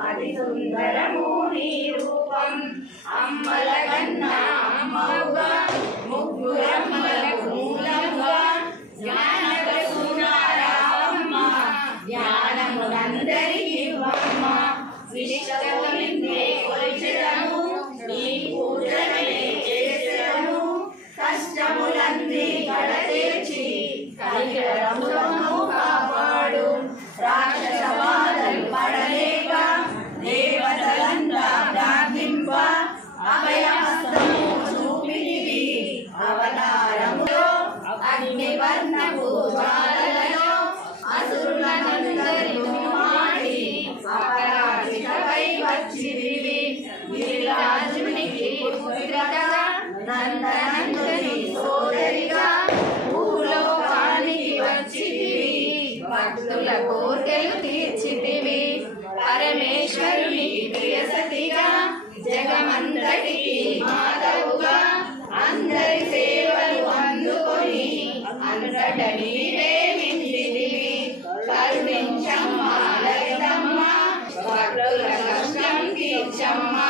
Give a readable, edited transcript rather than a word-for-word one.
అతి సుందరము నీ రూపం అమ్మల కన్నా అమ్మవుగా ముగ్గురమ్మలకు మూలముగా జ్ఞానప్రసూనారావమ్మ జ్ఞానమునందరికి ఇవ్వమ్మ నిష్ఠతోనిన్నే కొలిచెదను నీ పూజనే చేసెదను కష్టములన్నీ కడతీర్చి కనికరములను కాపాడు రాక్షస బాధలు పడలేక దేవతలంతా ప్రార్థింప అభయహస్తము చూపితివి అవతారములో అగ్నివర్ణపు జ్వాలలలో అసురులనందరితో మాడి అపరాజితపై వచ్చితివి గిరిరాజునికి పుత్రికగా నందనందుని సోదరిగా భూలోకానికి వచ్చితివి భక్తుల కోర్కెలు తీర్చితివి పరమేశ్వరుని ప్రియసతిగా జగమంతటికి మాధవుగా అందరి సేవలు అందుకొని అంతట నీవే నిండితివి కరుణించమ్మా లలితమ్మ భక్తుల కష్టం తీర్చమ్మా